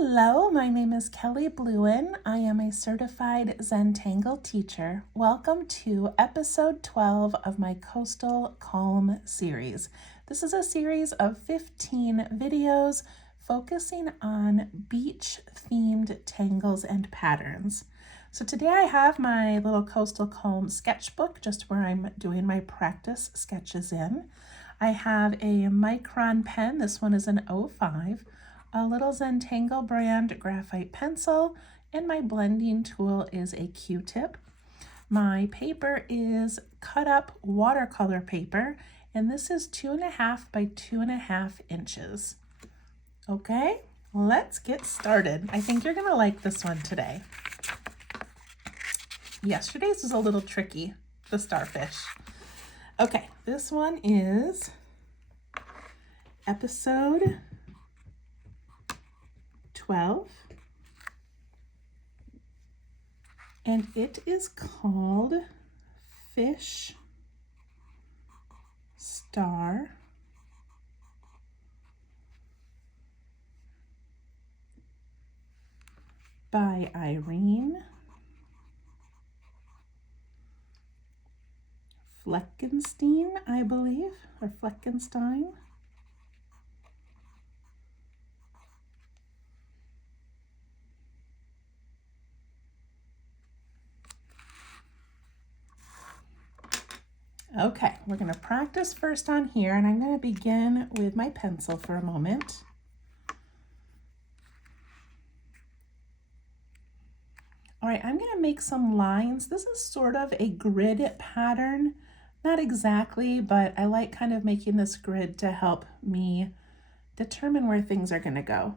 Hello, my name is Kelly Bluen. I am a certified Zentangle teacher. Welcome to episode 12 of my Coastal Calm series. This is a series of 15 videos focusing on beach-themed tangles and patterns. So today I have my little Coastal Calm sketchbook, just where I'm doing my practice sketches in. I have a micron pen. This one is an 05. A little Zentangle brand graphite pencil, and my blending tool is a Q-tip. My paper is cut up watercolor paper, and this is 2.5 by 2.5 inches. Okay, let's get started. I think you're gonna like this one today. Yesterday's was a little tricky, the starfish. Okay, this one is episode 12, and it is called Fishstar by Irene Fleckenstein, I believe, or Fleckenstein. Okay, we're going to practice first on here, and I'm going to begin with my pencil for a moment. All right, I'm going to make some lines. This is sort of a grid pattern. Not exactly, but I like kind of making this grid to help me determine where things are going to go.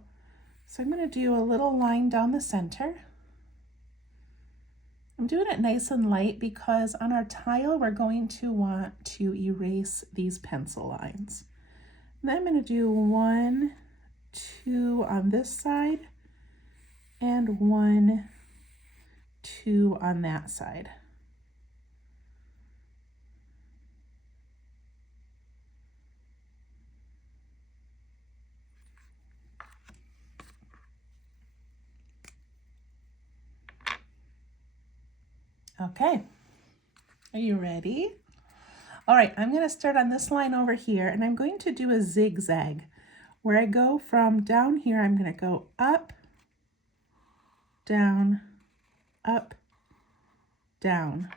So I'm going to do a little line down the center. I'm doing it nice and light because on our tile, we're going to want to erase these pencil lines. And then I'm going to do 1, 2 on this side, and 1, 2 on that side. Okay, are you ready? All right, I'm going to start on this line over here, and I'm going to do a zigzag where I go from down here. I'm going to go up, down, up, down.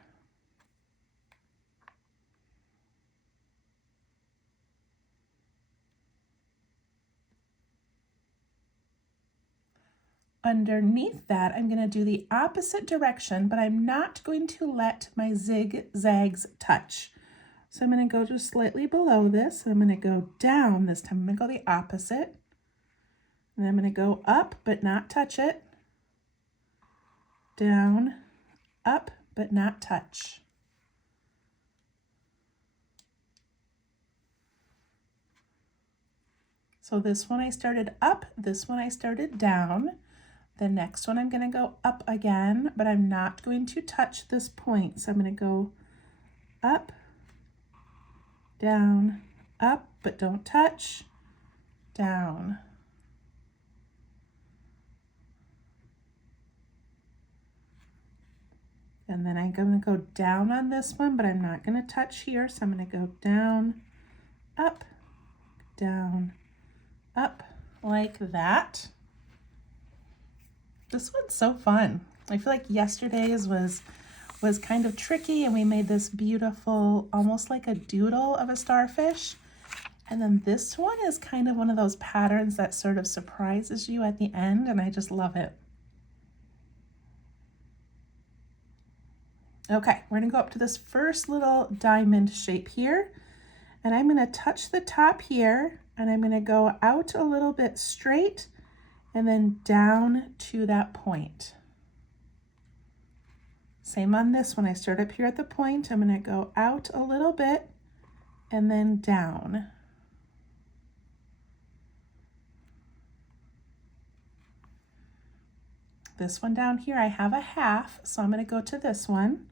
Underneath that, I'm going to do the opposite direction, but I'm not going to let my zigzags touch. So I'm going to go just slightly below this. I'm going to go down this time. I'm going to go the opposite. And I'm going to go up, but not touch it. Down, up, but not touch. So this one I started up, this one I started down. The next one I'm going to go up again, but I'm not going to touch this point. So I'm going to go up, down, up, but don't touch, down. And then I'm going to go down on this one, but I'm not going to touch here. So I'm going to go down, up, like that. This one's so fun. I feel like yesterday's was kind of tricky, and we made this beautiful, almost like a doodle of a starfish. And then this one is kind of one of those patterns that sort of surprises you at the end, and I just love it. Okay, we're gonna go up to this first little diamond shape here, and I'm gonna touch the top here, and I'm gonna go out a little bit straight, and then down to that point. Same on this one. I start up here at the point. I'm going to go out a little bit and then down. This one down here, I have a half, so I'm going to go to this one,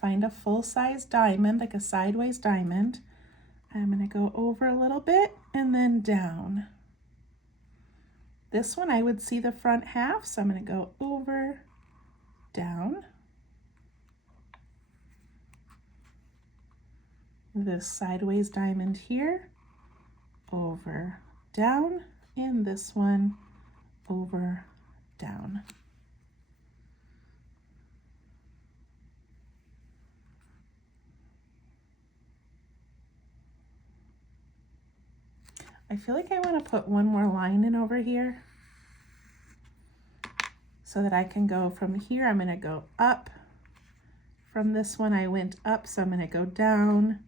find a full-size diamond, like a sideways diamond. I'm going to go over a little bit and then down. This one I would see the front half, so I'm going to go over, down. This sideways diamond here, over, down, and this one over, down. I feel like I want to put one more line in over here so that I can go from here. I'm going to go up. From this one I went up, so I'm going to go down.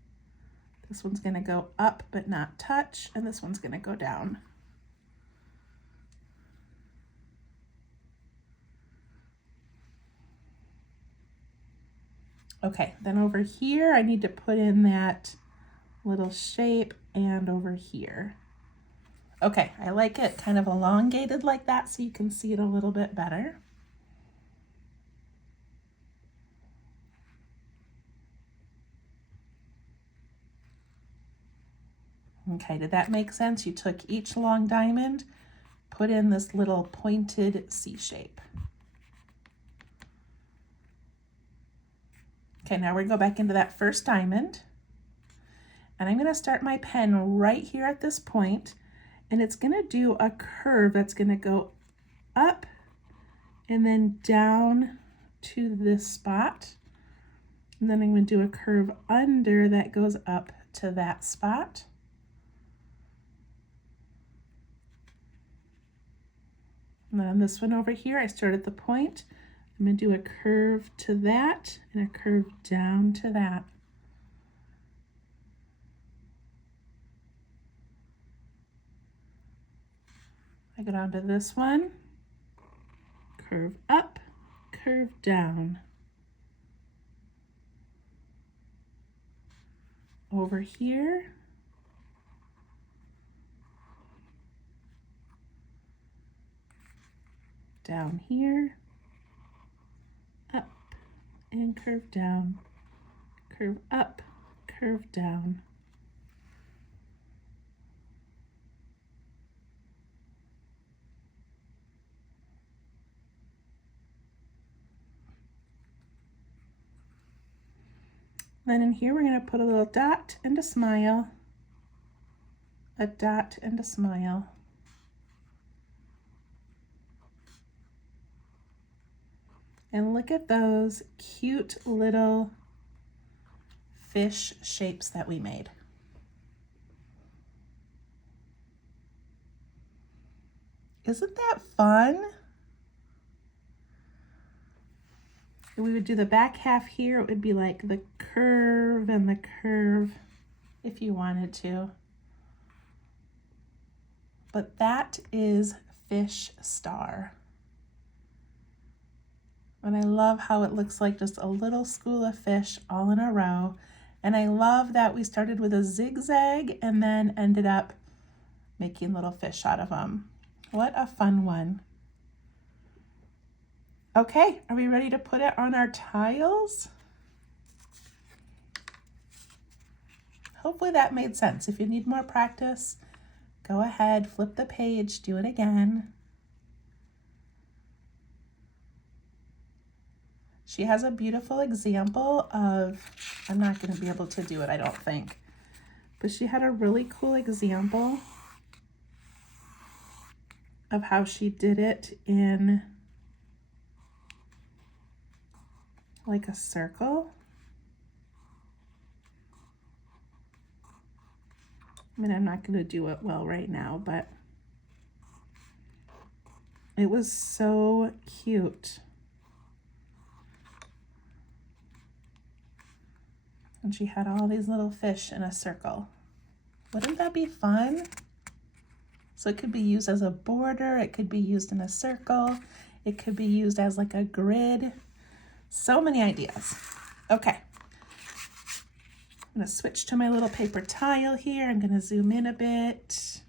This one's going to go up but not touch, and this one's going to go down. Okay, then over here I need to put in that little shape, and over here. Okay, I like it kind of elongated like that so you can see it a little bit better. Okay, did that make sense? You took each long diamond, put in this little pointed C shape. Okay, now we're gonna go back into that first diamond, and I'm gonna start my pen right here at this point, and it's gonna do a curve that's gonna go up and then down to this spot. And then I'm gonna do a curve under that goes up to that spot. And then on this one over here, I start at the point. I'm gonna do a curve to that and a curve down to that. I go down to this one, curve up, curve down. Over here, down here, up, and curve down, curve up, curve down. Then in here, we're going to put a little dot and a smile, a dot and a smile. And look at those cute little fish shapes that we made. Isn't that fun? We would do the back half here. It would be like the curve and the curve if you wanted to. But that is Fishstar. And I love how it looks like just a little school of fish all in a row. And I love that we started with a zigzag and then ended up making little fish out of them. What a fun one. Okay, are we ready to put it on our tiles? Hopefully that made sense. If you need more practice, go ahead, flip the page, do it again. She has a beautiful example of, I'm not going to be able to do it, I don't think, but she had a really cool example of how she did it in like a circle. I mean, I'm not going to do it well right now, but it was so cute. And she had all these little fish in a circle. Wouldn't that be fun? So it could be used as a border, it could be used in a circle, it could be used as like a grid. So many ideas. Okay. I'm going to switch to my little paper tile here. I'm going to zoom in a bit.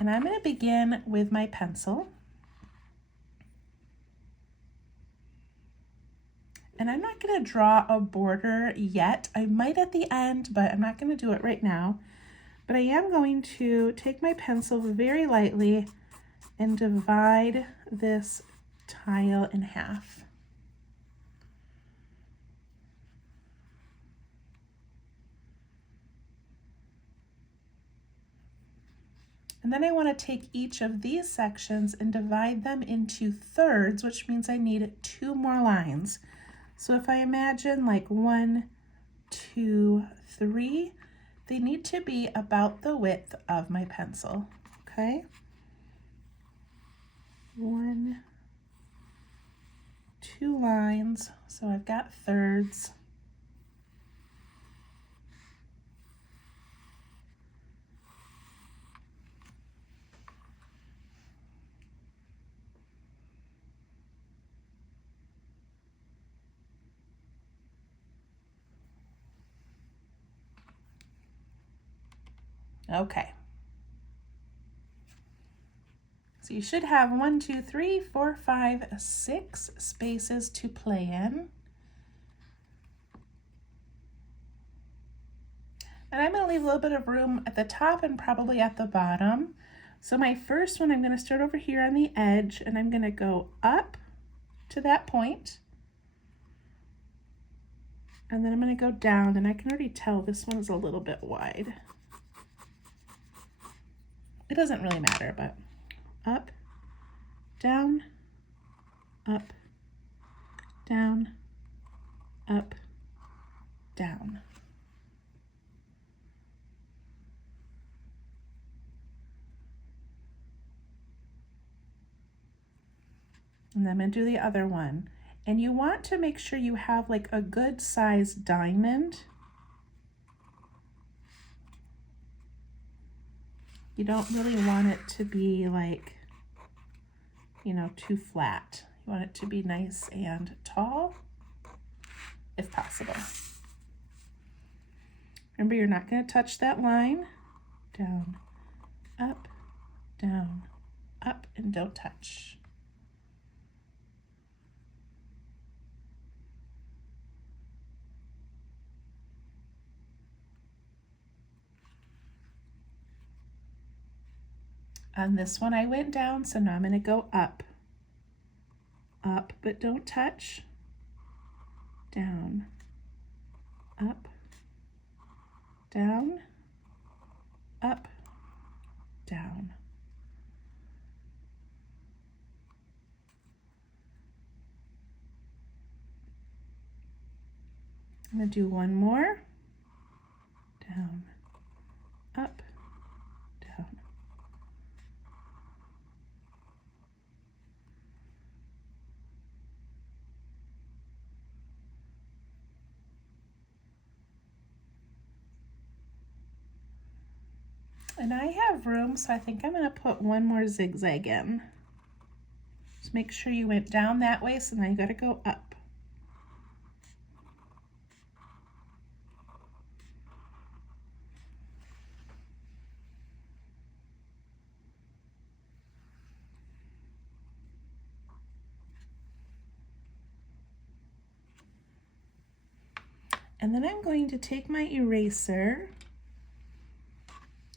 And I'm going to begin with my pencil. And I'm not going to draw a border yet. I might at the end, but I'm not going to do it right now. But I am going to take my pencil very lightly and divide this tile in half. And then I want to take each of these sections and divide them into thirds, which means I need 2 more lines. So if I imagine like 1, 2, 3, they need to be about the width of my pencil, okay? 1, 2 lines, so I've got thirds. Okay. So you should have 1, 2, 3, 4, 5, 6 spaces to play in. And I'm going to leave a little bit of room at the top and probably at the bottom. So my first one, I'm going to start over here on the edge, and I'm going to go up to that point. And then I'm going to go down, and I can already tell this one is a little bit wide. It doesn't really matter, but up, down, up, down, up, down. And then I'm going to do the other one. And you want to make sure you have like a good size diamond. You don't really want it to be like, you know, too flat. You want it to be nice and tall, if possible. Remember, you're not going to touch that line. Down, up, and don't touch. On this one, I went down, so now I'm going to go up. Up, but don't touch. Down, up, down, up, down. I'm going to do one more. Down, up, down. And I have room, so I think I'm going to put one more zigzag in. Just make sure you went down that way, so now you got to go up. And then I'm going to take my eraser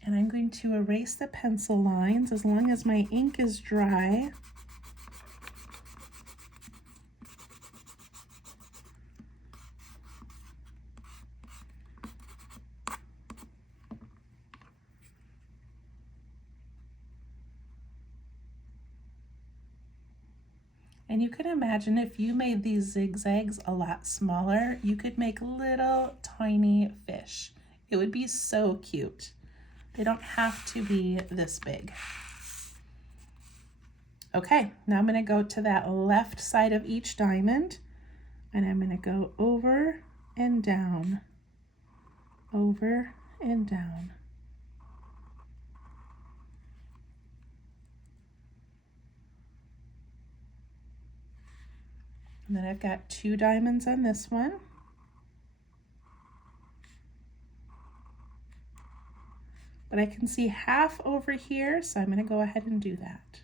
and I'm going to erase the pencil lines as long as my ink is dry. And you can imagine if you made these zigzags a lot smaller, you could make little tiny fish. It would be so cute. They don't have to be this big. Okay, now I'm going to go to that left side of each diamond, and I'm going to go over and down, over and down. And then I've got 2 diamonds on this one. But I can see half over here, so I'm going to go ahead and do that.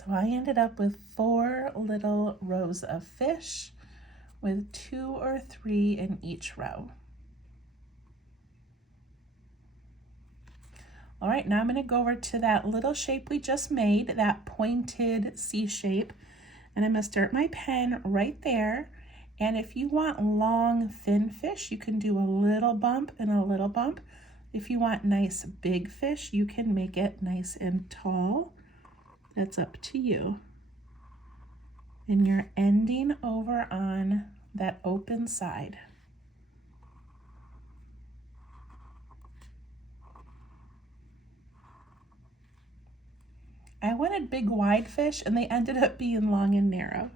So I ended up with 4 little rows of fish with 2 or 3 in each row. All right, now I'm going to go over to that little shape we just made, that pointed C shape, and I'm going to start my pen right there. And if you want long, thin fish, you can do a little bump and a little bump. If you want nice, big fish, you can make it nice and tall. That's up to you. And you're ending over on that open side. I wanted big wide fish and they ended up being long and narrow.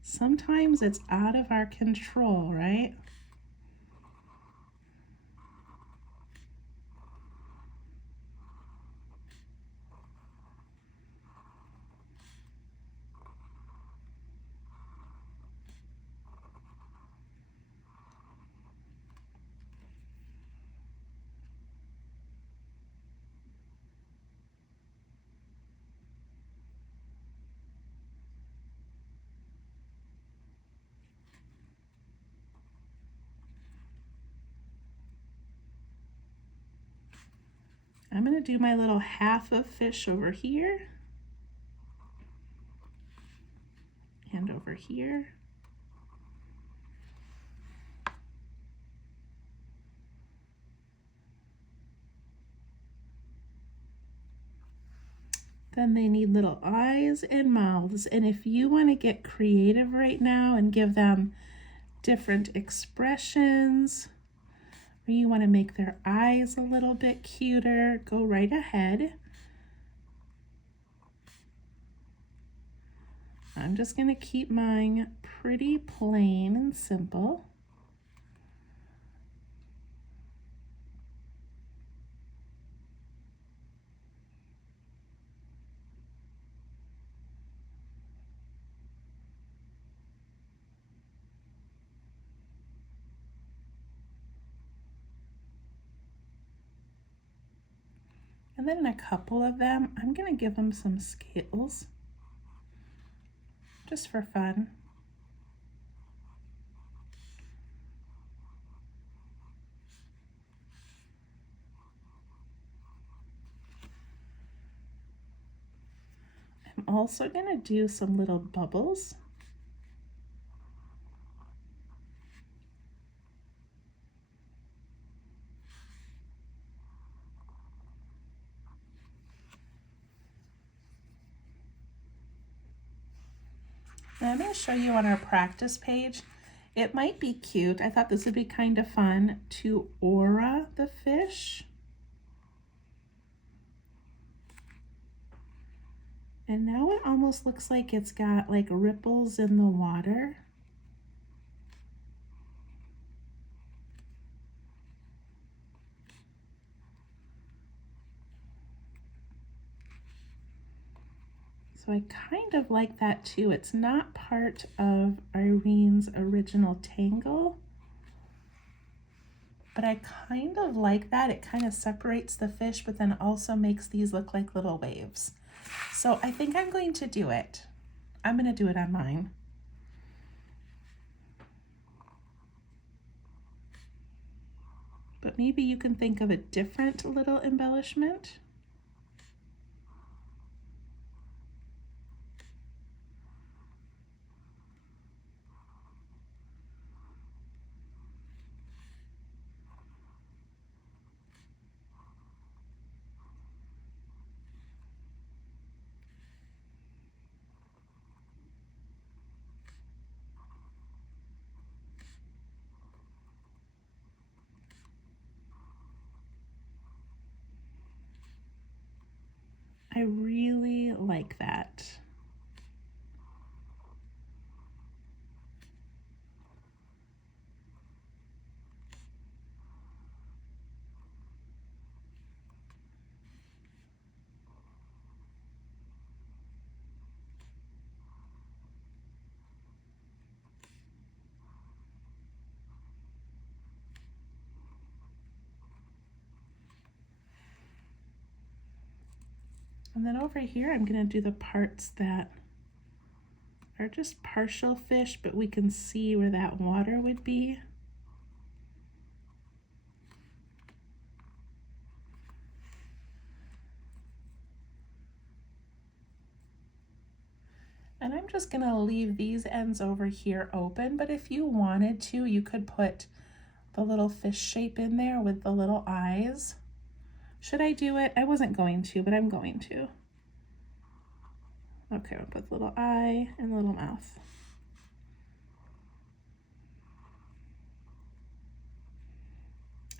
Sometimes it's out of our control, right? I'm going to do my little half of fish over here and over here. Then they need little eyes and mouths. And if you want to get creative right now and give them different expressions, or you want to make their eyes a little bit cuter, go right ahead. I'm just going to keep mine pretty plain and simple. And then a couple of them, I'm going to give them some scales, just for fun. I'm also going to do some little bubbles. And I'm going to show you on our practice page. It might be cute. I thought this would be kind of fun to aura the fish. And now it almost looks like it's got like ripples in the water. So I kind of like that too. It's not part of Irene's original tangle, but I kind of like that. It kind of separates the fish, but then also makes these look like little waves. So I think I'm going to do it. I'm going to do it on mine. But maybe you can think of a different little embellishment. I really like that. And then over here, I'm going to do the parts that are just partial fish, but we can see where that water would be. And I'm just going to leave these ends over here open, but if you wanted to, you could put the little fish shape in there with the little eyes. Should I do it? I wasn't going to, but I'm going to. Okay, I'll put the little eye and the little mouth.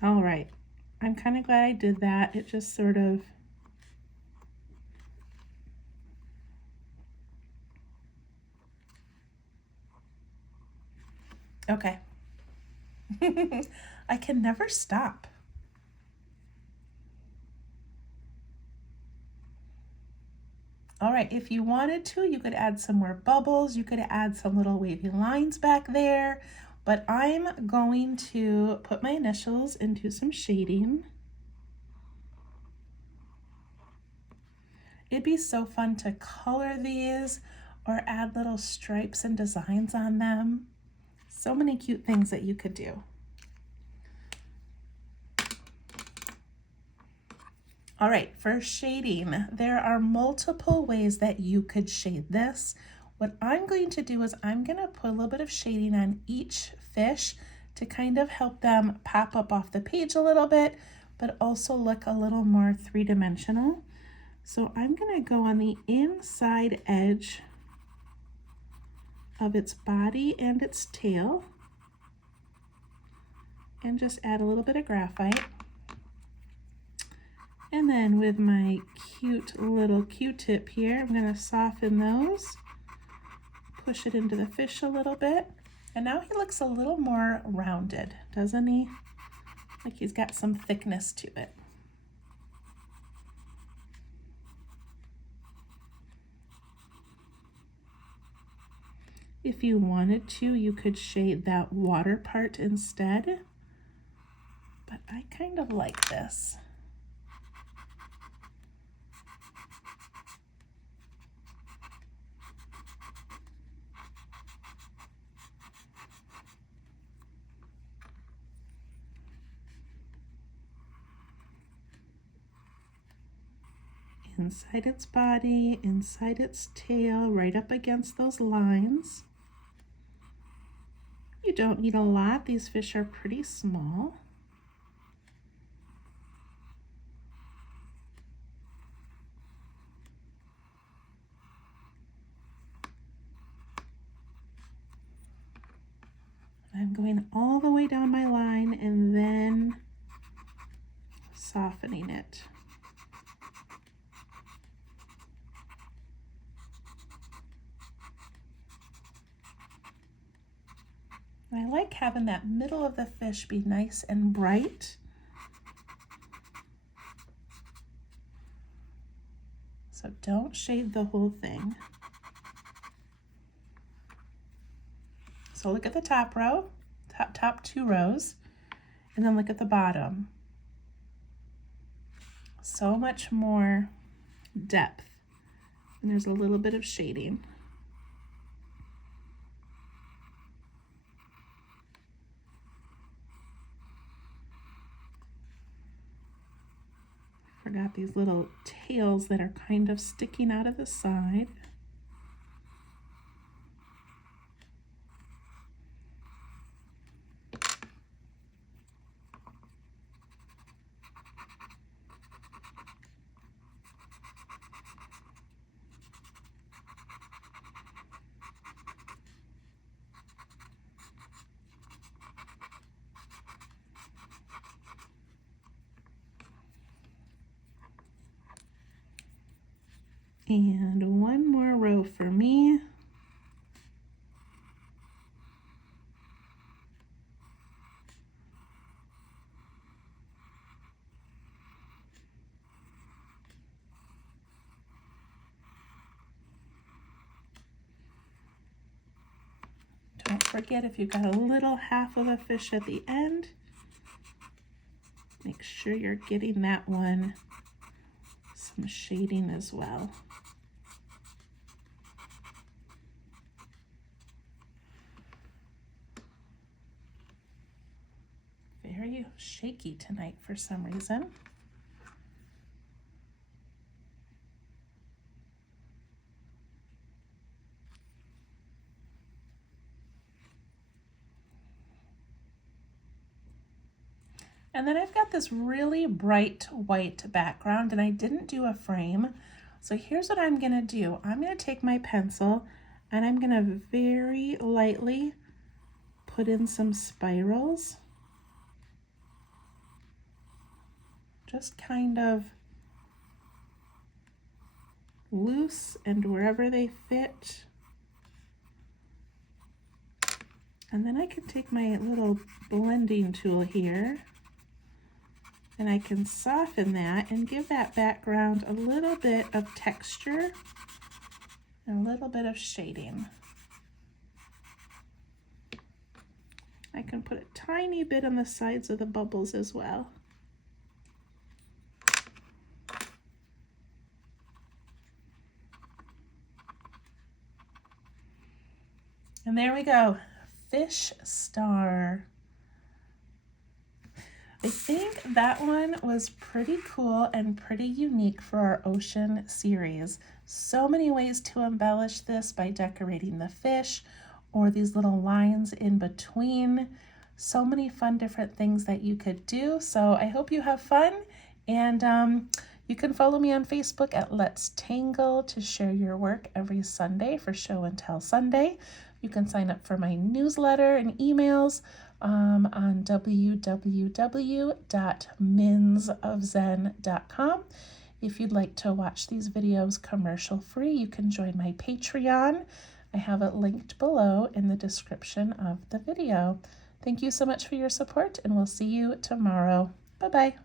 All right, I'm kind of glad I did that. It just sort of okay. I can never stop. All right, if you wanted to, you could add some more bubbles. You could add some little wavy lines back there, but I'm going to put my initials into some shading. It'd be so fun to color these or add little stripes and designs on them. So many cute things that you could do. All right, for shading, there are multiple ways that you could shade this. What I'm going to do is I'm going to put a little bit of shading on each fish to kind of help them pop up off the page a little bit, but also look a little more three-dimensional. So I'm going to go on the inside edge of its body and its tail and just add a little bit of graphite. And then with my cute little Q-tip here, I'm going to soften those, push it into the fish a little bit. And now he looks a little more rounded, doesn't he? Like he's got some thickness to it. If you wanted to, you could shade that water part instead, but I kind of like this. Inside its body, inside its tail, right up against those lines. You don't need a lot. These fish are pretty small. I'm going all the way down my line and then softening it. I like having that middle of the fish be nice and bright. So don't shade the whole thing. So look at the top row, top two rows, and then look at the bottom. So much more depth, and there's a little bit of shading. Forgot these little tails that are kind of sticking out of the side. And one more row for me. Don't forget, if you've got a little half of a fish at the end, make sure you're getting that one so some shading as well. Very shaky tonight for some reason. And then I've got this really bright white background and I didn't do a frame. So here's what I'm gonna do. I'm gonna take my pencil and I'm gonna very lightly put in some spirals. Just kind of loose and wherever they fit. And then I can take my little blending tool here and I can soften that and give that background a little bit of texture and a little bit of shading. I can put a tiny bit on the sides of the bubbles as well. And there we go, Fishstar. I think that one was pretty cool and pretty unique for our ocean series. So many ways to embellish this by decorating the fish or these little lines in between. So many fun different things that you could do. So I hope you have fun, and you can follow me on Facebook at Let's Tangle to share your work every Sunday for Show and Tell Sunday. You can sign up for my newsletter and emails on www.minsofzen.com. If you'd like to watch these videos commercial free, you can join my Patreon. I have it linked below in the description of the video. Thank you so much for your support, and we'll see you tomorrow. Bye-bye.